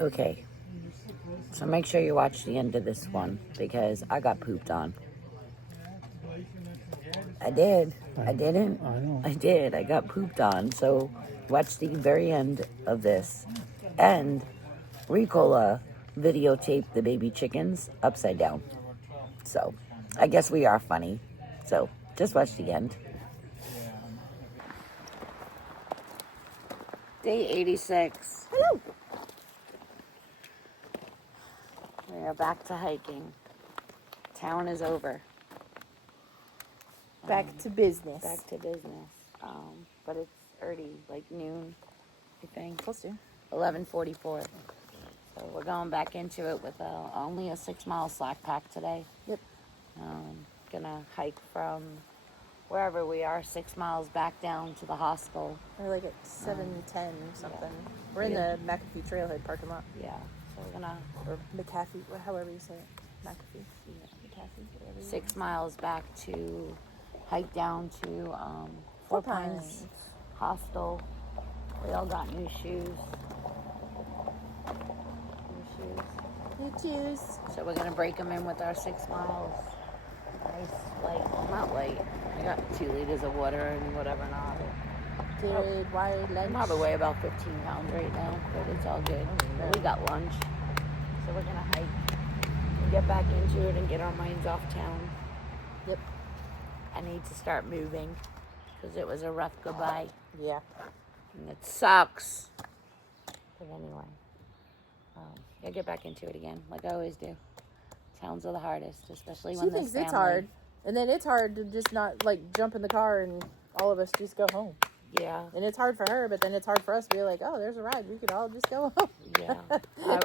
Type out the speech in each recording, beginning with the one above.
Okay, so make sure you watch the end of this one because I got pooped on. I did. I didn't. I did. I got pooped on. So watch the very end of this. And Ricola videotaped the baby chickens upside down. So I guess we are funny. So just watch the end. Day 86. Hello. We are back to hiking. Town is over. Back to business. Back to business. But it's early, like noon, I think. Close to. 11:44. So we're going back into it with only a 6-mile slack pack today. Yep. Gonna hike from wherever we are 6 miles back down to the hostel. Or like at 7:10 something. Yeah. We're in the McAfee Trailhead parking lot. Yeah. So we're gonna... Or McAfee, however you say it. McAfee. Yeah. McAfee, whatever you 6 miles back to hike down to Four Pines Hostel. We all got new shoes. New shoes. So we're gonna break them in with our 6 miles. Nice, well, not light. I got 2 liters of water and whatever not. Good wide lunch. I probably weigh about 15 pounds right now, but it's all good. We got lunch. So we're gonna hike and get back into it and get our minds off town. Yep. I need to start moving because it was a rough goodbye. Yeah. And it sucks. But anyway, I'll get back into it again, like I always do. Towns are the hardest, especially when she thinks it's hard. And then it's hard to just not, like, jump in the car and all of us just go home. Yeah. And it's hard for her, but then it's hard for us to be like, oh, there's a ride. We could all just go home. Yeah.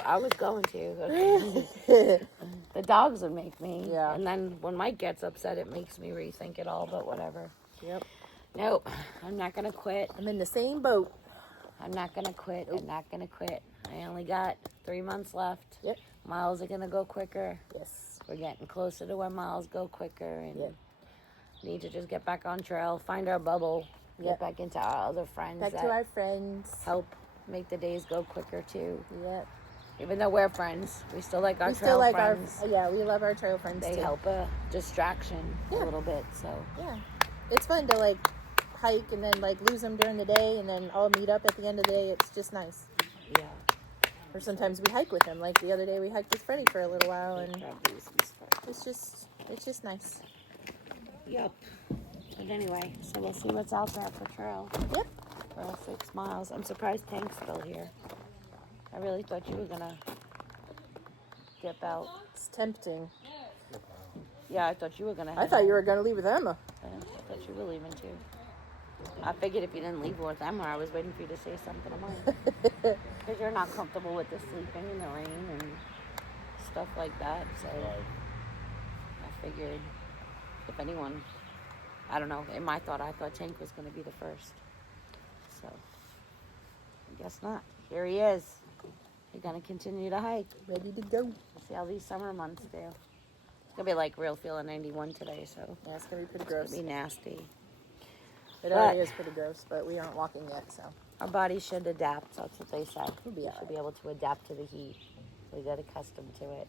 I was going to. The dogs would make me. Yeah. And then when Mike gets upset, it makes me rethink it all, but whatever. Yep. Nope. I'm not going to quit. I'm in the same boat. I'm not going to quit. I'm not going to quit. I only got 3 months left. Yep. Miles are going to go quicker. Yes. We're getting closer to when miles go quicker. And yep. need to just get back on trail, find our bubble, get back into our other friends. Back to our friends. Help make the days go quicker, too. Yep. Even though we're friends, we still like our trail still like friends. we love our trail friends, They too. help a distraction a little bit, so. Yeah. It's fun to, like, hike and then, like, lose them during the day and then all meet up at the end of the day. It's just nice. Yeah. Or sometimes we hike with them. Like the other day we hiked with Freddie for a little while and it's just nice. Yep. But anyway, so we'll see what's out there for trail. Yep. For all 6 miles. I'm surprised Tank's still here. I really thought you were gonna dip out. It's tempting. Yeah, I thought you were gonna I thought you were gonna leave with Emma. I thought you were leaving too. I figured if you didn't leave with Emma, I was waiting for you to say something to mine. Because you're not comfortable with the sleeping in the rain and stuff like that. So I figured if anyone, I don't know, in my thought, I thought Tank was going to be the first. So I guess not. Here he is. He's going to continue to hike. Ready to go. See how these summer months do. It's going to be like real feeling 91 today, so. Yeah, it's going to be pretty gross. It's going to be nasty. It already is pretty gross, but we aren't walking yet, so. Our body should adapt. That's what they said. We'll be We all should right. be able to adapt to the heat. We get accustomed to it.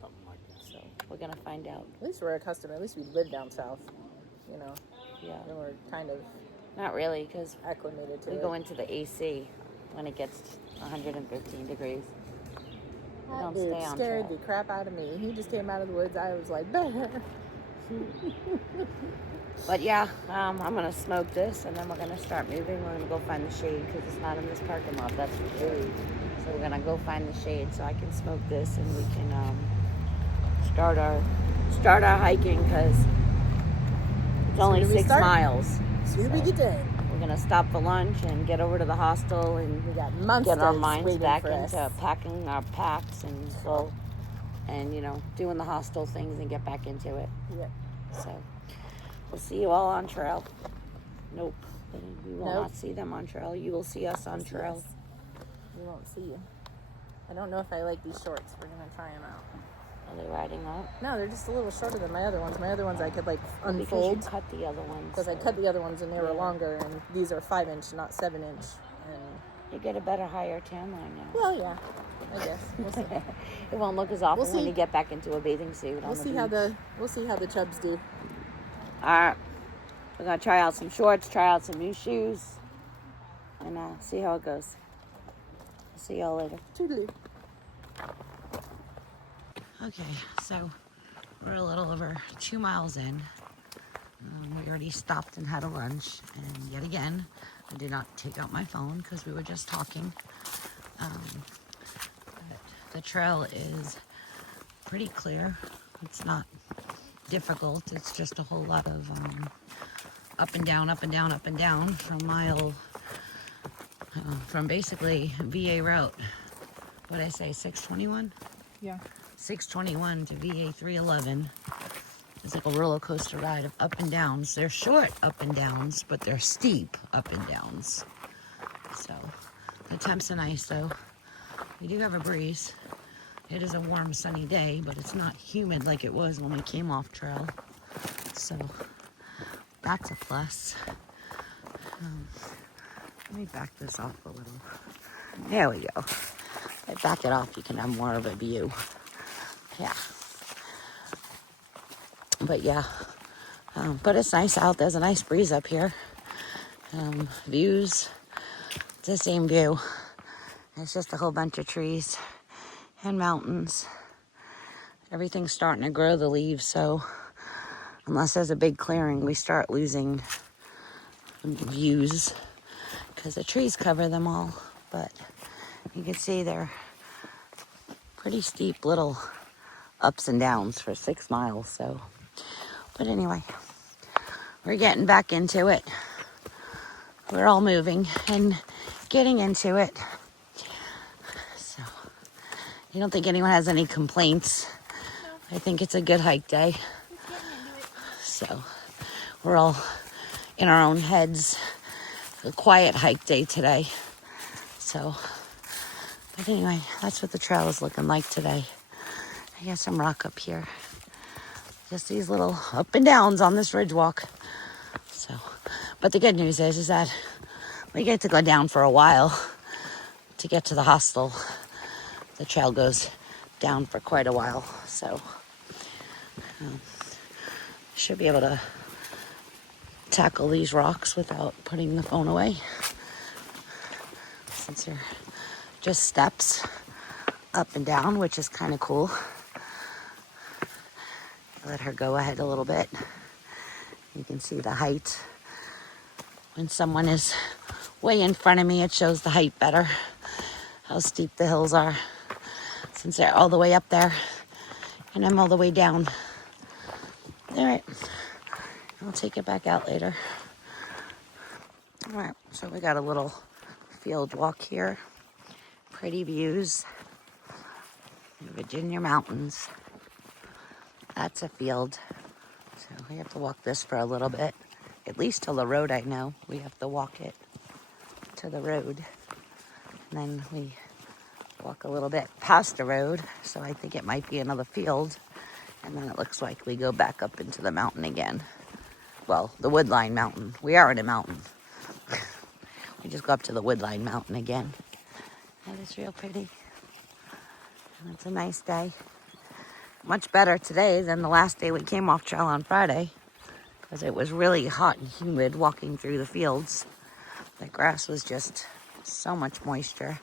So we're going to find out. At least we're accustomed. At least we live down south, you know. Yeah. And we're kind of Not really, because acclimated to we it. go into the AC when it gets 115 degrees. We That don't dude stay on scared trail. the crap out of me. He just came out of the woods. I was like, bear. But yeah, I'm going to smoke this, and then we're going to start moving. We're going to go find the shade, because it's not in this parking lot. That's for sure. So we're going to go find the shade so I can smoke this, and we can start our hiking, because it's only 6 miles. Soon we get done. We're going to stop for lunch and get over to the hostel and We got monsters get our minds waiting back for us. into packing our packs and so, and you know, doing the hostel things and get back into it. Yep. So we'll see you all on trail. Nope. We will Nope. not see them on trail. You will see us on trail. We won't see you. I don't know if I like these shorts. We're going to try them out. Are they riding up? No, they're just a little shorter than my other ones. My other ones I could, like, Because unfold. you cut the other ones. Because I cut the other ones and they were longer, and these are 5-inch, not 7-inch. And You get a better, higher tan line now. Well, yeah, I guess we'll see. It won't look as awful We'll when see. you get back into a bathing suit. We'll see how the chubs do. All right, we're gonna try out some shorts, try out some new shoes, and see how it goes. See y'all later. Toodaloo. Okay, so we're a little over 2 miles in. We already stopped and had a lunch, and yet again, I did not take out my phone because we were just talking. The trail is pretty clear. It's not difficult. It's just a whole lot of up and down, up and down, up and down from from basically VA route. What did I say, 621? Yeah. 621 to VA 311. It's like a roller coaster ride of up and downs. They're short up and downs, but they're steep up and downs. So the temps are nice though. We do have a breeze. It is a warm, sunny day, but it's not humid like it was when we came off trail. So that's a plus. Let me back this off a little. There we go. If I back it off, you can have more of a view. Yeah. But yeah, but it's nice out. There's a nice breeze up here. Views, it's the same view. It's just a whole bunch of trees and mountains. Everything's starting to grow the leaves, so unless there's a big clearing, we start losing views because the trees cover them all. But you can see they're pretty steep little ups and downs for 6 miles, so. But anyway, we're getting back into it. We're all moving and getting into it. So, you don't think anyone has any complaints? No. I think it's a good hike day. So, we're all in our own heads. A quiet hike day today. So, but anyway, that's what the trail is looking like today. I got some rock up here. Just these little up and downs on this ridge walk. So, but the good news is that we get to go down for a while to get to the hostel. The trail goes down for quite a while, so should be able to tackle these rocks without putting the phone away, since they're just steps up and down, which is kind of cool. Let her go ahead a little bit. You can see the height. When someone is way in front of me, it shows the height better, how steep the hills are, since they're all the way up there and I'm all the way down. All right, I'll take it back out later. All right, so we got a little field walk here. Pretty views. Virginia mountains. That's a field. So we have to walk this for a little bit. At least till the road, I know. We have to walk it to the road. And then we walk a little bit past the road. So I think it might be another field. And then it looks like we go back up into the mountain again. Well, the Woodline Mountain. We are in a mountain. We just go up to the Woodline Mountain again. That is real pretty. And it's a nice day. Much better today than the last day we came off trail on Friday, because it was really hot and humid walking through the fields. The grass was just so much moisture,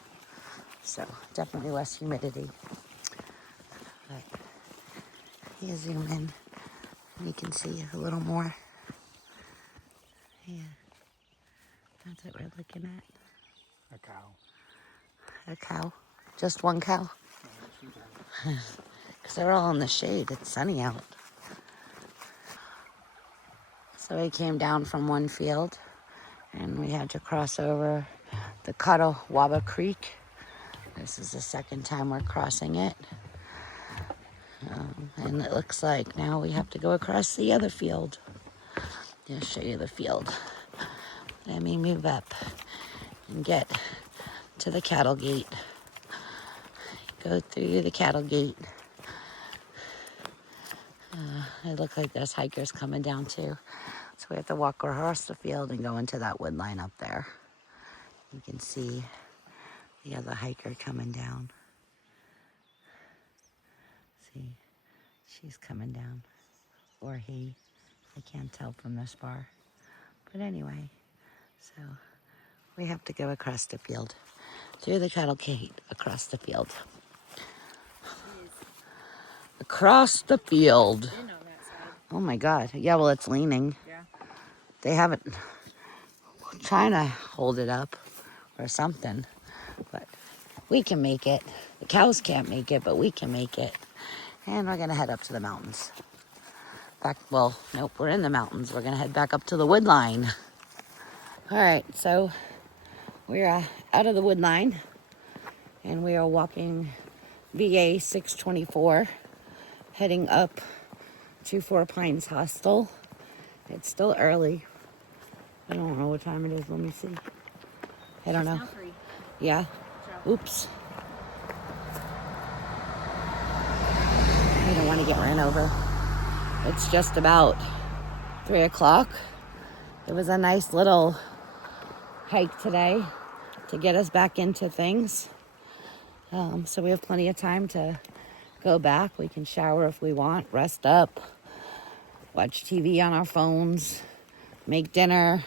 so definitely less humidity. But you zoom in and you can see a little more. Yeah, that's what we're looking at. A cow. A cow? Just one cow? Because they're all in the shade. It's sunny out. So we came down from one field and we had to cross over the Catawba Creek. This is the second time we're crossing it. And it looks like now we have to go across the other field. I'll show you the field. Let me move up and get to the cattle gate. Go through the cattle gate. It looks like there's hikers coming down too. So we have to walk across the field and go into that wood line up there. You can see The other hiker coming down. See, she's coming down. Or he. I can't tell from this bar. But anyway, so we have to go across the field. Through the cattle gate, across the field. Across the field. Oh my God. Yeah, well, it's leaning. Yeah. They haven't trying to hold it up or something. But we can make it. The cows can't make it, but we can make it. And we're going to head up to the mountains. Well, nope, we're in the mountains. We're going to head back up to the wood line. All right, so we're out of the wood line. And we are walking VA 624, heading up to Four Pines Hostel. It's still early. I don't know what time it is. Let me see. I don't know. Yeah. Oops. I don't want to get ran over. It's just about 3 o'clock. It was a nice little hike today to get us back into things. So we have plenty of time to go back. We can shower if we want, rest up, watch TV on our phones, make dinner,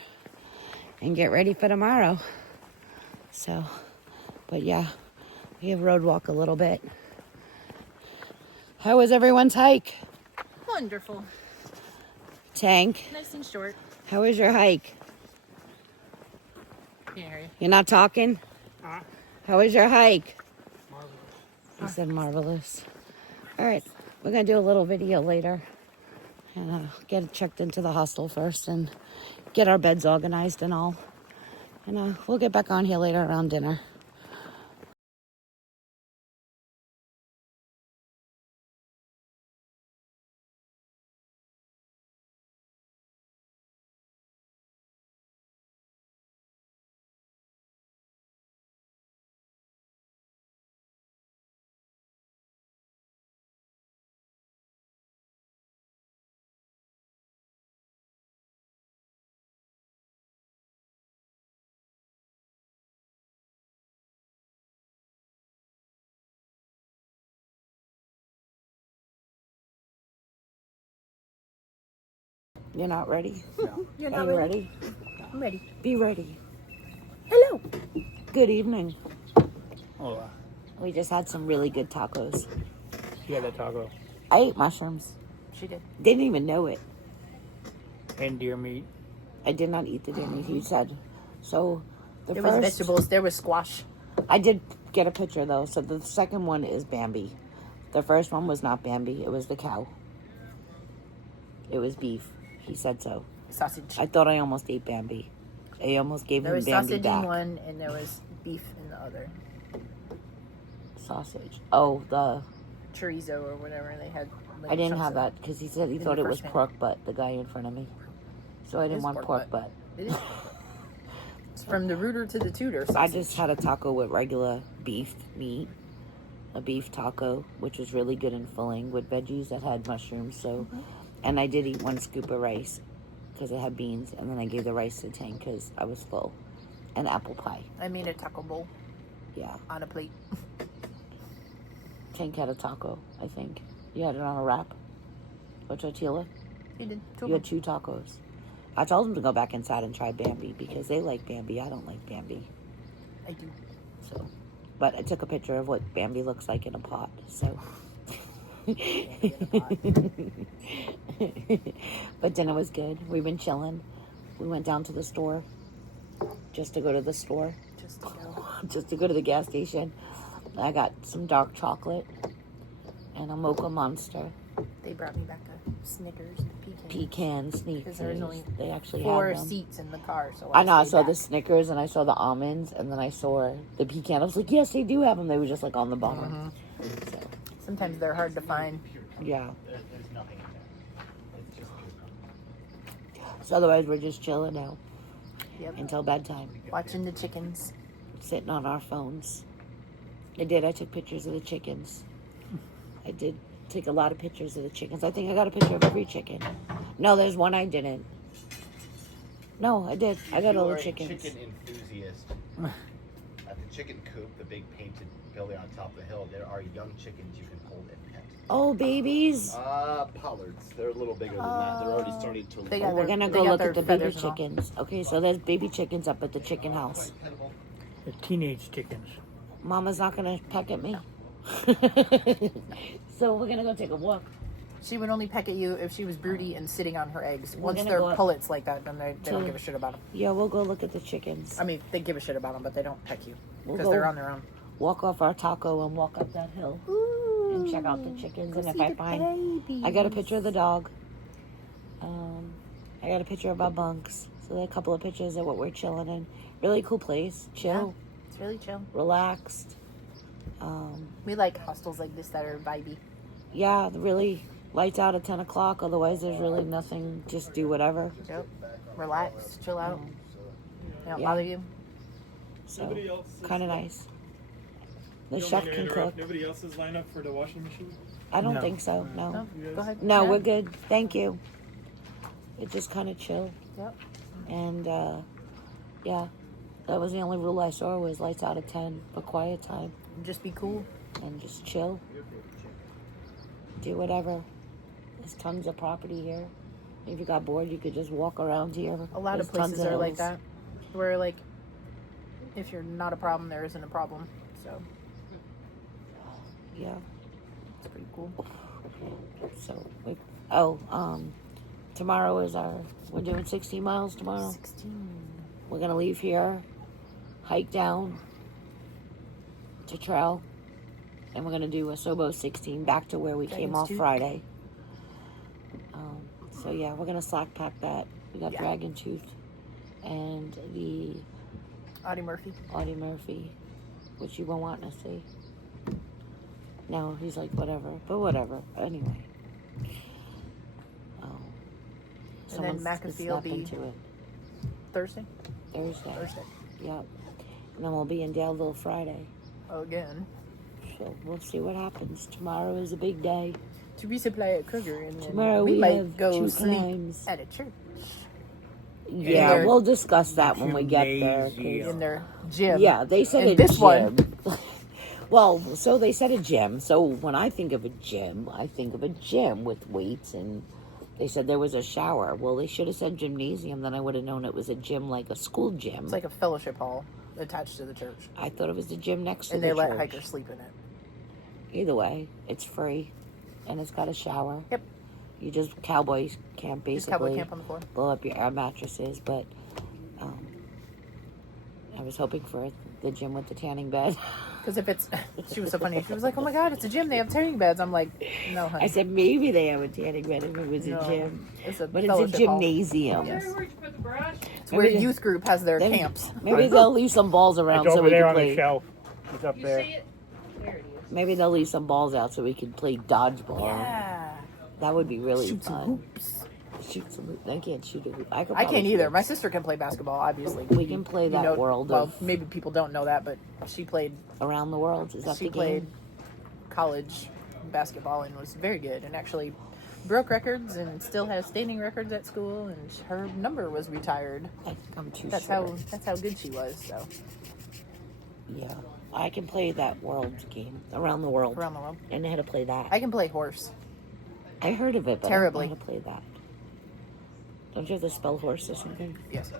and get ready for tomorrow. So, but yeah, we have road walk a little bit. How was everyone's hike? Wonderful. Tank, Nice and short. how was your hike? Can't hear you. You're not talking? Huh? How was your hike? Marvelous. He said marvelous. All right, we're gonna do a little video later and get checked into the hostel first and get our beds organized and all. And we'll get back on here later around dinner. You're not ready? No. You're Are not you ready? ready? I'm ready. Be ready. Hello. Good evening. Oh, We just had some really good tacos. she had a taco I ate mushrooms. She did. Didn't even know it. and deer meat. I did not eat the dinner, he said. So the There first... was vegetables. There was squash. I did get a picture though. So the second one is Bambi. The first one was not Bambi. It was the cow. It was beef. He said so. Sausage. I thought I almost ate Bambi. I almost gave There him was Bambi sausage back. in one, and there was beef in the other. Sausage. Oh, the... Chorizo or whatever they had. Like I didn't chunks have of. that because he said he In thought the it was first pan. pork butt, the guy in front of me. So I It didn't is want pork pork butt. It is. It's from the rooter to the tutor. Sausage. I just had a taco with regular beef meat. A beef taco, which was really good and filling with veggies that had mushrooms. So, and I did eat one scoop of rice because it had beans, and then I gave the rice to Tank because I was full. And apple pie. I made a taco bowl Yeah. on a plate. Tank had a taco, I think. You had it on a wrap? Or tortilla? You did. You had 2 tacos. I told them to go back inside and try Bambi because they like Bambi. I don't like Bambi. I do. So, but I took a picture of what Bambi looks like in a pot. So, but dinner was good. We've been chilling. We went down to the store just to go to the store, Just to go. just to go to the gas station. I got some dark chocolate and a mocha monster. They brought me back a Snickers and Pecan Snickers. Because there was only They actually 4 have them. seats in the car, so I know, I stayed saw back. the Snickers and I saw the almonds and then I saw the pecan. I was like, yes, they do have them. They were just like on the bottom. So, Sometimes they're hard to find. yeah. There's nothing in there. It's just So otherwise, we're just chilling now Yep. until bedtime, Watching the chickens. sitting on our phones. I did. I took pictures of the chickens. I did take a lot of pictures of the chickens. I think I got a picture of every chicken. No, there's one I didn't. No, I did. I got all the chickens. Chicken enthusiast at the chicken coop, the big painted building on top of the hill, there are young chickens you can hold and pet. Oh, babies. Pollards. They're a little bigger than that. They're already starting to. They Oh, got we're their- gonna they go got look their at the baby feathers and all. chickens. Okay, so there's baby chickens up at the chicken house. The teenage chickens. Mama's not gonna peck at me. So we're gonna go take a walk. She would only peck at you if she was broody and sitting on her eggs. We're Once gonna they're go up pullets like that, then they don't to- give a shit about them. Yeah, we'll go look at the chickens. I mean, they give a shit about them, but they don't peck you We'll because go they're on their own. walk off our taco and walk up that hill and check out the chickens. Go And if see I the find, babies. I got a picture of the dog. I got a picture of our bunks. So there are a couple of pictures of what we're chilling in. Really cool place. Chill, It's really chill. relaxed. We like hostels like this that are vibey. Yeah, really lights out at 10 o'clock. Otherwise, there's really nothing. Just do whatever. Yep. Relax, chill out. They don't Yeah. bother you. So Nobody else is- kind of nice. The You don't chef mean to can interrupt. cook. Nobody else is lined up for the washing machine? I don't No. think so. No, No. You guys? go ahead. No, Yeah. we're good. Thank you. It's just kind of chill. Yep. And yeah, that was the only rule I saw was lights out at 10 for quiet time Just be cool. and just chill. Do whatever. There's tons of property here. If you got bored, you could just walk around here. A lot of There's tons places are like hills. that. Where like, if you're not a problem, there isn't a problem. So Yeah. it's pretty cool. So, tomorrow is we're doing 16 miles tomorrow. 16. We're going to leave here, hike down to trail, and we're going to do a SoBo 16 back to where we came Dragon's off Tooth. Friday. So yeah, we're going to slack pack that. We got Yeah. Dragon Tooth and the Audie Murphy. Audie Murphy, which you were wanting to see. No, he's like, whatever. But whatever. Anyway. And then Someone's McAfee snuck will be- into it Thursday. Thursday. Yep. And then we'll be in Daleville Friday. Again. So we'll see what happens. Tomorrow is a big day. To resupply at Kroger, and then Tomorrow we we might have go 2 sleep times. at a church Yeah, their we'll discuss that when we get there. 'cause- gymnasium. in their gym. Yeah, they said And a this gym. one- Well, so they said a gym. So when I think of a gym, I think of a gym with weights, and they said there was a shower. Well, they should have said gymnasium. Then I would have known it was a gym, like a school gym. It's like a fellowship hall attached to the church, I thought it was the gym next to and the they let church. hikers sleep in it. Either way, it's free, and it's got a shower. Yep. You just cowboy camp Just cowboy basically. camp on the floor. Blow up your air mattresses, but I was hoping for the gym with the tanning bed. Because if it's, she was so funny. She was like, "Oh my God, it's a gym. They have tanning beds." I'm like, "No, honey. I said maybe they have a tanning bed if it was No, a gym, It's a but it's a fellowship hall. gymnasium. Yes. Where'd you put the brush? It's where Maybe- youth group has their Maybe- camps. Maybe they'll leave some balls around It's so over we there can on the play. shelf. It's up You there. see it? There it is. Maybe they'll leave some balls out so we can play dodgeball. Yeah. That would be really Shoot some fun. hoops. Shoot some hoops. I can't shoot a hoop. I I can't either. My sister can play basketball, obviously. We can play that world Well, of- maybe people don't know that, but she played. Around the world. Is that She the played game? college basketball and was very good, and actually broke records and still has standing records at school. And her number was retired. I think I'm too That's short. how good she was. So Yeah, I can play that world game around the world. around the world, I know how to play that. I can play horse. I heard of it, but Terribly. I don't know how to play that. Don't you have to spell horse or something? Yes.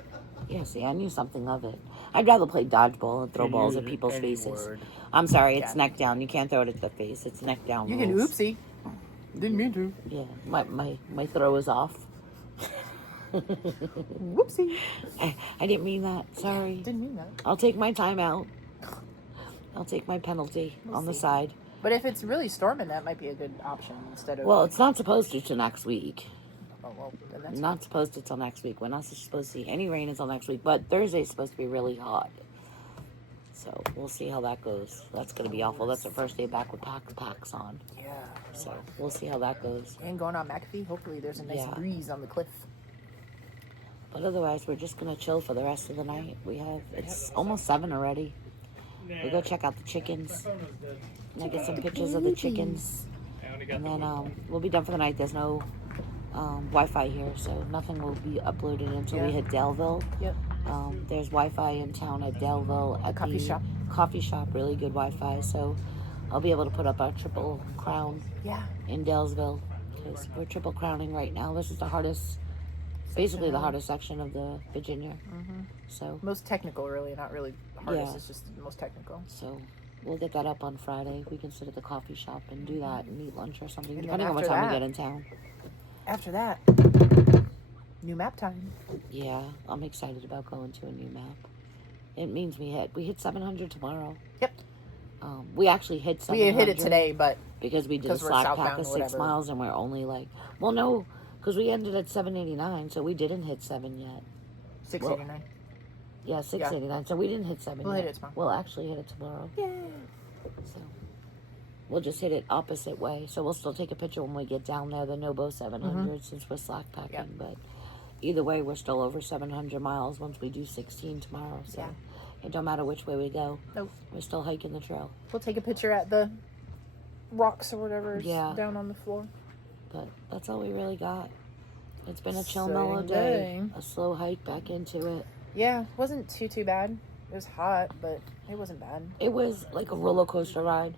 Yeah, see, I knew something of it. I'd rather play dodgeball and throw Can balls use at people's any faces. word. I'm sorry, it's Yeah. neck down. You can't throw it at the face. It's neck down. You can rules. oopsie. Didn't mean to. Yeah, my throw is off. Whoopsie. I didn't mean that. Sorry. Didn't mean that. I'll take my time out. I'll take my penalty on the see. side. But if it's really storming, that might be a good option instead of. Well, it's not supposed to till next week. Oh, well, then that's Not supposed to till next week. We're not supposed to see any rain until next week. But Thursday's supposed to be really hot. So we'll see how that goes. That's going to be awful. That's the first day back with packs on. yeah. So we'll see how that goes. And going on McAfee, hopefully there's a nice Yeah. breeze on the cliff. But otherwise, we're just going to chill for the rest of the night. It's almost 7 already. We'll go check out the chickens. My phone was dead. And I get some pictures of the chickens. I only got And the then we'll be done for the night. There's no Wi-Fi here, so nothing will be uploaded until we Yeah. hit Daleville. Yep. There's Wi-Fi in town at Daleville at coffee shop. coffee shop, really good Wi-Fi, so I'll be able to put up our triple crown Yeah. in Dalesville, because we're triple crowning right now. This is the hardest, basically the hardest section of the Virginia. So Most technical, really, not really the hardest. Yeah. It's just the most technical. so we'll get that up on Friday. We can sit at the coffee shop and do that and eat lunch or something, And depending on what after time that- we get in town. After that, new map time. Yeah, I'm excited about going to a new map. It means we hit 700 tomorrow. Yep. We actually hit We 700. hit it today, but because we did a 'cause we're slack pack southbound of or 6 whatever. miles, and we're only like, well, no, because we ended at 789, so we didn't hit 7 yet. 689. Yeah, 689. So we didn't hit 7 We'll yet. hit it tomorrow. We'll actually hit it tomorrow. Yeah. So we'll just hit it opposite way. So we'll still take a picture when we get down there, the Nobo 700, since we're slack packing. Yep. But either way, we're still over 700 miles once we do 16 tomorrow. So Yeah. it don't matter which way we go. Nope. We're still hiking the trail. We'll take a picture at the rocks or whatever Yeah. down on the floor. But that's all we really got. It's been a chill, Same mellow day. day. A slow hike back into it. Yeah, wasn't too bad. It was hot, but it wasn't bad. It was like a roller coaster ride.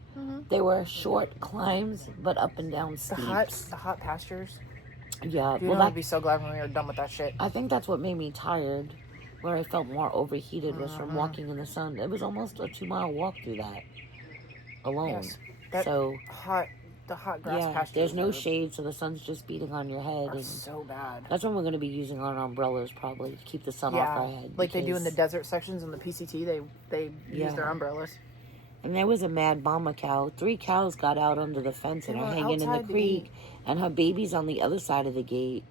They were short climbs, but up and down The steeps. hot pastures. Yeah, Dude, well, I'd be so glad when we were done with that shit. I think that's what made me tired. Where I felt more overheated was from walking in the sun. It was almost a 2-mile walk through that alone. Yes. That So the hot grass yeah, pastures. there's no are- shade, so the sun's just beating on your head, are and so bad. that's when we're going to be using our umbrellas probably to keep the sun off our head. like they do in the because- desert sections on the PCT. They Yeah. use their umbrellas. And there was a mad mama cow. 3 cows got out under the fence and They are were hanging in the outside to creek, and her baby's on the other side of the gate.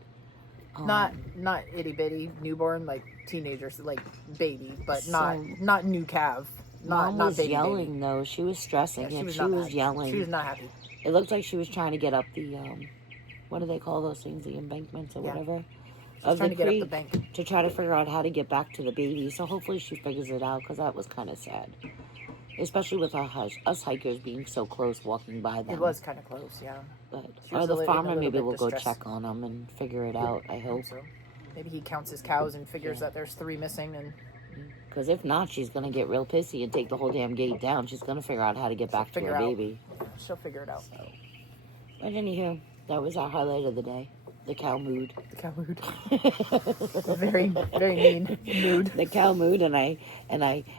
Not itty bitty newborn, like teenagers, like baby, but So- not new calf. Not Mom was baby yelling baby. though. She was stressing, Yeah, and was she not was happy. yelling. She was not happy. It looked like she was trying to get up the what do they call those things? The embankments or Yeah. whatever. She's trying to get up the bank. to try to figure out how to get back to the baby. So hopefully she figures it out, because that was kind of sad, especially with us hikers being so close walking by them. It was kind of close, yeah. But She was or the in a farmer little maybe bit will go distressed. check on them and figure it out. I hope. So maybe he counts his cows and figures Yeah. that there's 3 missing, and Because if not, she's gonna get real pissy and take the whole damn gate down. She's gonna figure out how to get back to figure her out. baby. she'll figure it out. But anywho, that was our highlight of the day. The cow mood. The cow mood. very, very mean mood. The cow mood, and I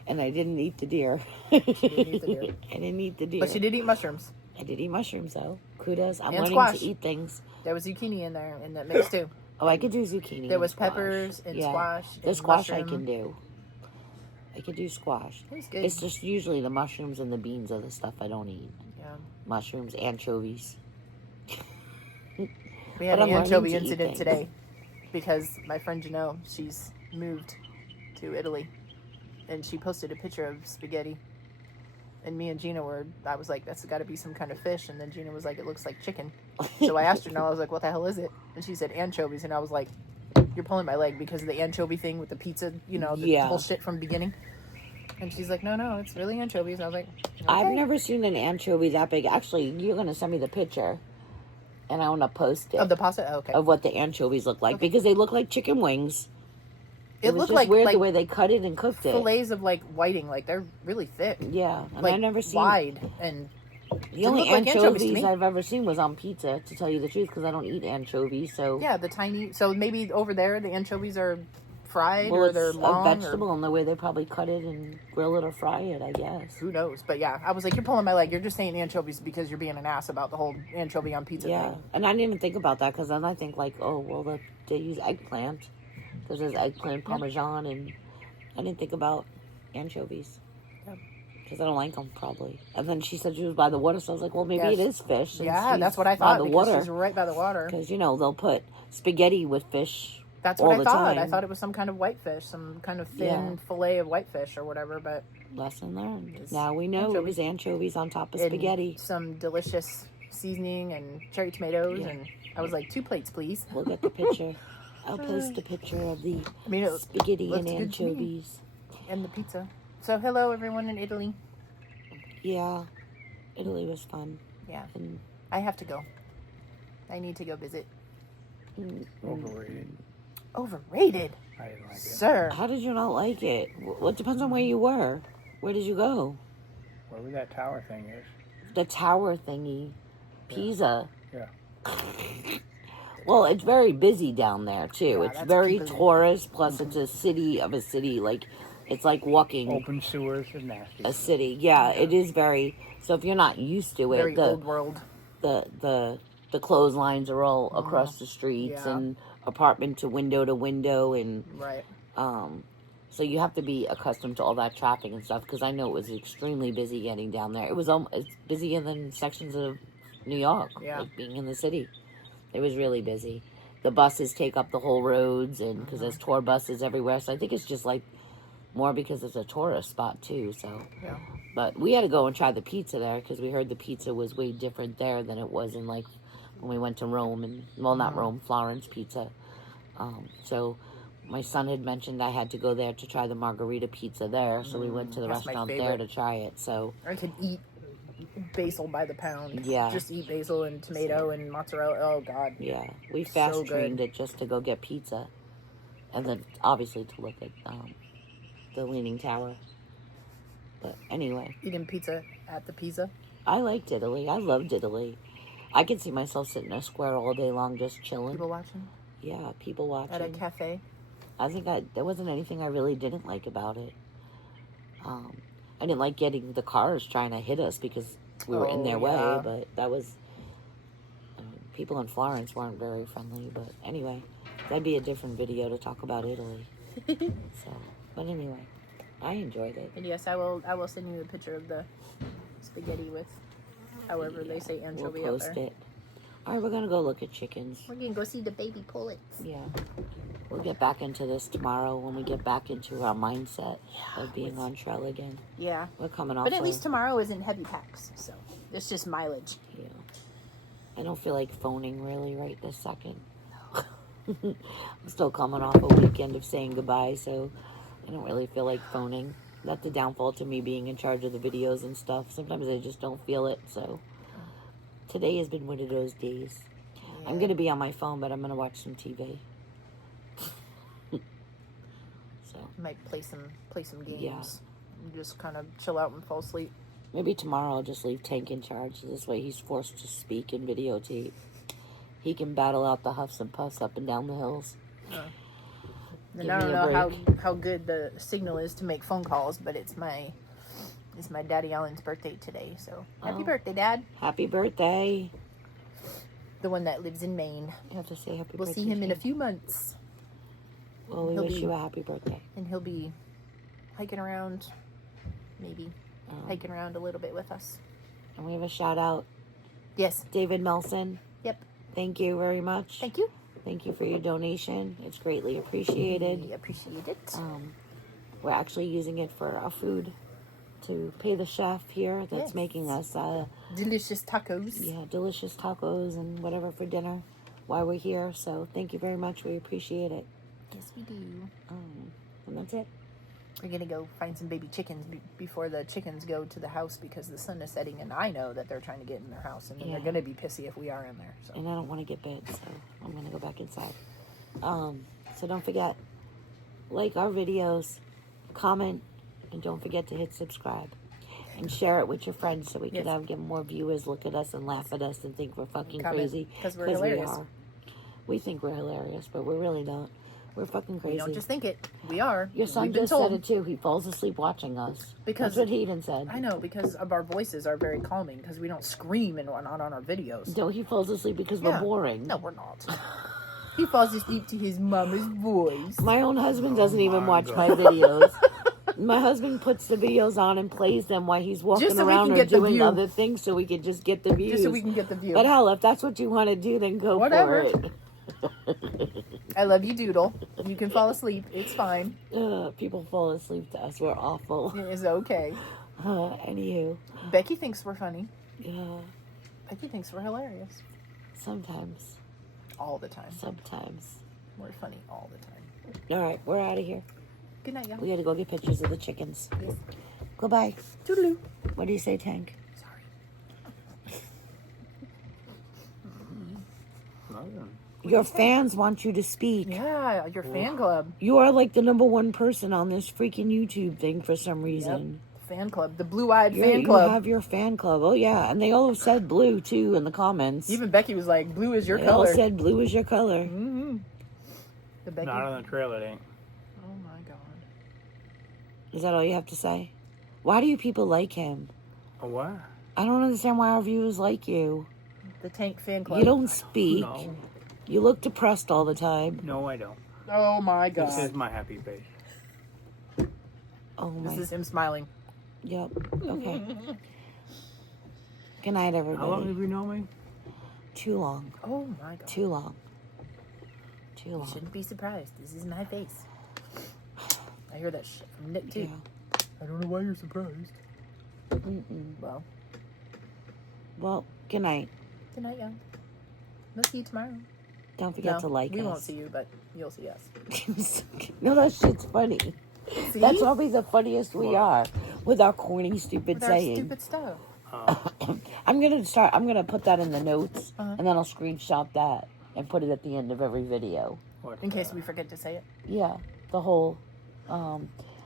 didn't eat the deer. didn't eat the deer. I didn't eat the deer. But she did eat mushrooms. I did eat mushrooms though. Kudos. I'm And learning squash. to eat things. There was zucchini in there in that mix too. Oh, I could do zucchini. There and was squash. peppers and Yeah. squash. The and squash I mushroom. can do. I could do squash. It was good. It's just usually the mushrooms and the beans are the stuff I don't eat. Yeah. Mushrooms, anchovies. We had But an I'm learning anchovy to eat incident things. today because my friend Janelle, she's moved to Italy, and she posted a picture of spaghetti. And me and Gina I was like, that's got to be some kind of fish. And then Gina was like, it looks like chicken. So I asked her, I was like, what the hell is it? And she said, anchovies. And I was like, you're pulling my leg because of the anchovy thing with the pizza, the Yeah. bullshit from the beginning. And she's like, no, it's really anchovies. And I was like, okay. I've never seen an anchovy that big. Actually, you're gonna send me the picture, and I want to post it Of the pasta? Oh, okay. of what the anchovies look like, because they look like chicken wings. It was looked just like weird the way they cut it and cooked it. fillets of like whiting. Like they're really thick. Yeah, and Like I've never seen wide and the only look like anchovies to anchovies me. I've ever seen was on pizza. To tell you the truth, because I don't eat anchovies, so yeah, the tiny. So maybe over there the anchovies are fried well, or it's they're long. a vegetable, and the way they probably cut it and grill it or fry it, I guess. Who knows? But yeah, I was like, you're pulling my leg. You're just saying anchovies because you're being an ass about the whole anchovy on pizza Yeah, thing. and I didn't even think about that, because then I think like, oh well, they use eggplant, because there's eggplant parmesan, and I didn't think about anchovies. Yeah. Because I don't like them, probably. And then she said she was by the water, so I was like, well, maybe Yes. it is fish. since Yeah, she's that's what I by thought the because water. she's right by the water. Because, they'll put spaghetti with fish. That's all what I the thought. I time. thought it was some kind of whitefish, some kind of thin Yeah. fillet of whitefish or whatever. But Lesson learned. It's Now we know it was anchovies on top of and spaghetti. some delicious seasoning and cherry tomatoes, Yeah. and I was like, 2 plates, please. We'll get the picture. I'll post a picture of the I mean, it spaghetti looks and good to me. anchovies. and the pizza. So hello everyone in Italy. Yeah, Italy was fun. Yeah, And I have to go. I need to go visit. Overrated. Overrated, I didn't like it. sir. how did you not like it? Well, it depends on where you were. Where did you go? Wherever that tower thing is. The tower thingy. Pisa. Yeah. Well, it's very busy down there, too. Yeah, It's that's very people- tourist, plus it's a city of a city. Like, it's like walking Open sewers and nasty. a city. Yeah, it is very... So if you're not used to it, Very old world. the clotheslines are all across the streets Yeah. and apartment to window, and Right. so you have to be accustomed to all that traffic and stuff, because I know it was extremely busy getting down there. It was it's busier than sections of New York, Yeah. like being in the city. It was really busy. The buses take up the whole roads, and because there's tour buses everywhere, so I think it's just like more because it's a tourist spot too. So, Yeah. but we had to go and try the pizza there because we heard the pizza was way different there than it was in like when we went to Rome, and well, not Rome, Florence pizza. So my son had mentioned I had to go there to try the margarita pizza there, so we went to the That's my restaurant there favorite. to try it. So I could eat basil by the pound. Yeah. Just eat basil and tomato and mozzarella. Oh, God. yeah, we So fast good. trained it just to go get pizza, and then obviously to look at the Leaning Tower. But anyway, Eating pizza at the pizza. I liked Italy. I loved Italy. I could see myself sitting in a square all day long just chilling. People watching. Yeah, people watching. At a cafe. I think there wasn't anything I really didn't like about it. I didn't like getting the cars trying to hit us because we were in Oh, their way, yeah. but that was... people in Florence weren't very friendly, but anyway, that'd be a different video to talk about Italy. So, but anyway, I enjoyed it. And yes, I will send you a picture of the spaghetti with however they say anchovy We'll up post there. it. All right, we're going to go look at chickens. We're going to go see the baby pullets. Yeah. We'll get back into this tomorrow when we get back into our mindset of being on trail again. Yeah. We're coming off But at of- least tomorrow isn't heavy packs, so it's just mileage. Yeah. I don't feel like phoning really right this second. I'm still coming off a weekend of saying goodbye, so I don't really feel like phoning. That's the downfall to me being in charge of the videos and stuff. Sometimes I just don't feel it, so today has been one of those days. I'm going to be on my phone, but I'm going to watch some TV. So Might play some games. Yeah. And just kind of chill out and fall asleep. maybe tomorrow I'll just leave Tank in charge. This way he's forced to speak and videotape. He can battle out the huffs and puffs up and down the hills. And Give I me don't a know break. how good the signal is to make phone calls, but it's my Daddy Allen's birthday today, so happy Oh. birthday, Dad. Happy birthday. The one that lives in Maine. You have to say happy We'll birthday. see him in a Tank. few months, Well, we he'll wish be- you a happy birthday. and he'll be hiking around, maybe hiking around a little bit with us. And we have a shout out, Yes. David Melson. Yep. Thank you very much. Thank you. Thank you for your donation. It's greatly appreciated. We appreciate it. We're actually using it for our food to pay the chef here that's Yes. making us Delicious tacos. delicious tacos and whatever for dinner while we're here. So thank you very much. We appreciate it. Yes, we do. And that's it. We're gonna go find some baby chickens before the chickens go to the house because the sun is setting, and I know that they're trying to get in their house, and then Yeah. they're gonna be pissy if we are in there. So And I don't want to get bit, so I'm going to go back inside. So don't forget, like our videos, comment, and don't forget to hit subscribe. And share it with your friends so we can Yes. get more viewers look at us and laugh at us and think we're fucking Comment, crazy. 'cause we're we hilarious. are. We think we're hilarious, but we're really not. We're fucking crazy. we don't just think it. We are. Your son We've been just told. said it too. He falls asleep watching us. Because- That's what Hayden said. I know, because of our voices are very calming, because we don't scream and whatnot on our videos. No, he falls asleep because Yeah. we're boring. No, we're not. He falls asleep to his mama's voice. My own husband doesn't even my watch God. my videos. My husband puts the videos on and plays them while he's walking Just so we around can or get the doing view. other things so we can just get the views. Just so we can get the view. But hell, if that's what you want to do, then go Whatever. for it. I love you, Doodle. You can fall asleep. It's fine. People fall asleep to us. We're awful. It's okay. Anywho, Becky thinks we're funny. yeah, Becky thinks we're hilarious. sometimes, All the time. sometimes. We're funny all the time. All right, we're out of here. Good night, y'all. We got to go get pictures of the chickens. Yes. Goodbye. Toodaloo. What do you say, Tank? Sorry. Your fans want you to speak. Yeah, your fan club. You are like the #1 person on this freaking YouTube thing for some reason. fan club, the blue-eyed Yeah, fan you club. have your fan club. Oh yeah, and they all said blue too in the comments. Even Becky was like, "Blue is your they color." all said blue is your color. Mm-hmm. The Becky. Not on the trail, it ain't. Oh my god. Is that all you have to say? Why do you people like him? A what? I don't understand why our viewers like you. The Tank fan club. You don't speak. No. You look depressed all the time. No, I don't. Oh my This is god. my happy face. Oh my. This is him smiling. Yep. Okay. Good night, everybody. How long have you known me? Too long. Oh my god. Too long. Too You long. shouldn't be surprised. This is my face. I hear that shit from Nick too. Yeah. I don't know why you're surprised. Mm-mm. Well, Well, good night. good night, y'all. We'll see you tomorrow. Don't forget to like we us. won't see you, but you'll see us. No, that shit's funny. See? That's always the funniest we are with our corny, stupid With our saying. stupid stuff. I'm gonna put that in the notes, Uh-huh. and then I'll screenshot that and put it at the end of every video. What's In case that? we forget to say it. Yeah, the whole.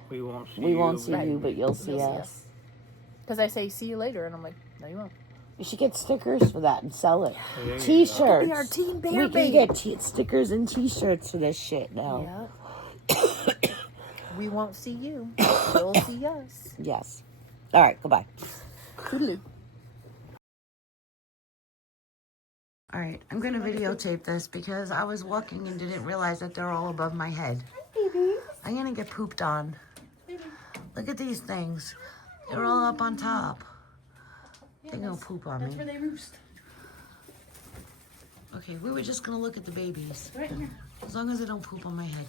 We won't see We you. won't see Right. you, but you'll see You'll see us. Because I say see you later, and I'm like, no, you won't. We should get stickers for that and sell it. There you go. T-shirts. Be our team bear We can baby. get stickers and T-shirts for this shit now. Yeah. We won't see you. You'll see us. Yes. All right. Goodbye. Toodaloo. All right, I'm gonna videotape this because I was walking and didn't realize that they're all above my head. I'm gonna get pooped on. Look at these things. They're all up on top. They're gonna poop on me. That's where they roost. Okay, we were just gonna look at the babies. Right here. As long as they don't poop on my head.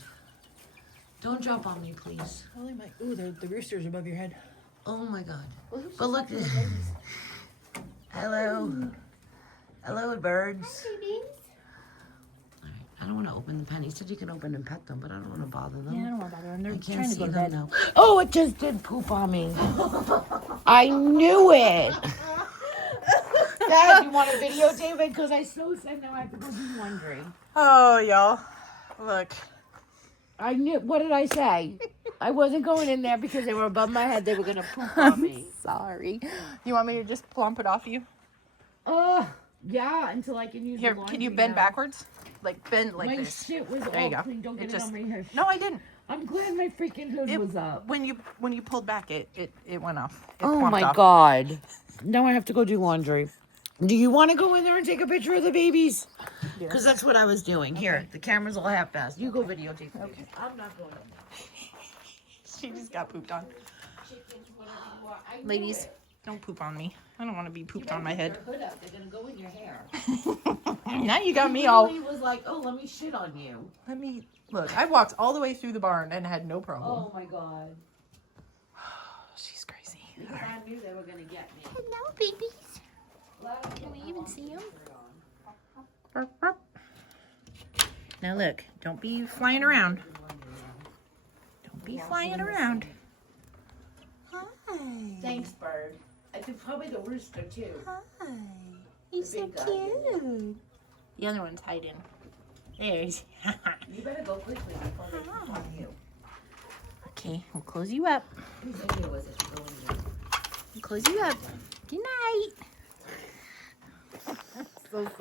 Don't drop on me, please. Holy my! Ooh, the rooster's above your head. Oh my God. But look at Hello. Hello, birds. All right, I don't want to open the pen. He said you can open and pet them, but I don't want to bother them. Yeah, I don't want to bother them. They're I can't trying to see go to them bed. now. Oh, it just did poop on me. I knew it. Dad, you want to videotape it? Because I so said now I have to go do laundry. Oh, y'all. Look. I knew. What did I say? I wasn't going in there because they were above my head. They were going to poop on me. Sorry. You want me to just plump it off you? Yeah, until I can use Here, the laundry can you bend now. backwards? Like bend like My this. shit was There all you go. clean. Don't It get it on my hair. No, I didn't. I'm glad my freaking hood was up. When you pulled back, it went off. It Oh plumped my off. God. Now I have to go do laundry. Do you want to go in there and take a picture of the babies? Because that's what I was doing. Here, the camera's all half-assed. You go videotape the babies. I'm not going in there. She just got pooped on. Ladies, don't poop on me. I don't want to be pooped on my head. Your hood up. They're going to go in your hair. Now you got me all. He was like, oh, let me shit on you. Let me look. I walked all the way through the barn and had no problem. Oh my God. She's crazy. Because I knew they were going to get me. Hello, babies. Can we even see them? Now look, don't be flying around. Don't be flying around. Hi. Thanks, bird. I think probably the rooster, too. Hi. He's so big guy, cute. The other one's hiding. There's. You better go quickly before they poop on you. Okay, we'll close you up. Whose idea was it? Go in there. We'll close you up. Good night.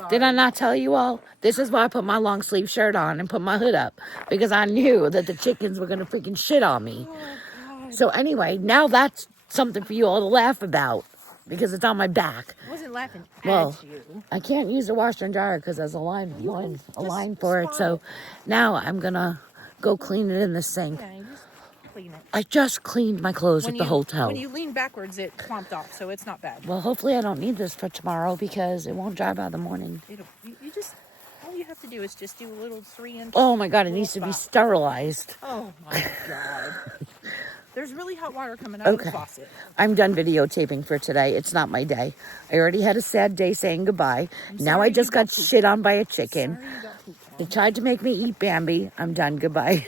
Did I not tell you all? This is why I put my long sleeve shirt on and put my hood up. Because I knew that the chickens were going to freaking shit on me. So anyway, now that's something for you all to laugh about. Because it's on my back. I wasn't laughing Well, at you. I can't use the washer and dryer because there's a line for it. So now I'm going to go clean it in the sink. Yeah, you just clean it. I just cleaned my clothes at the hotel. When you lean backwards, it clumped off, so it's not bad. Well, hopefully I don't need this for tomorrow because it won't dry by the morning. You just, all you have to do is just do a little 3-inch. Oh my God, it needs to be sterilized. Oh my God. There's really hot water coming out of the Okay. faucet. I'm done videotaping for today. It's not my day. I already had a sad day saying goodbye. Now I just got shit on by a chicken. Sorry you got pooped on. They tried to make me eat Bambi. I'm done. Goodbye.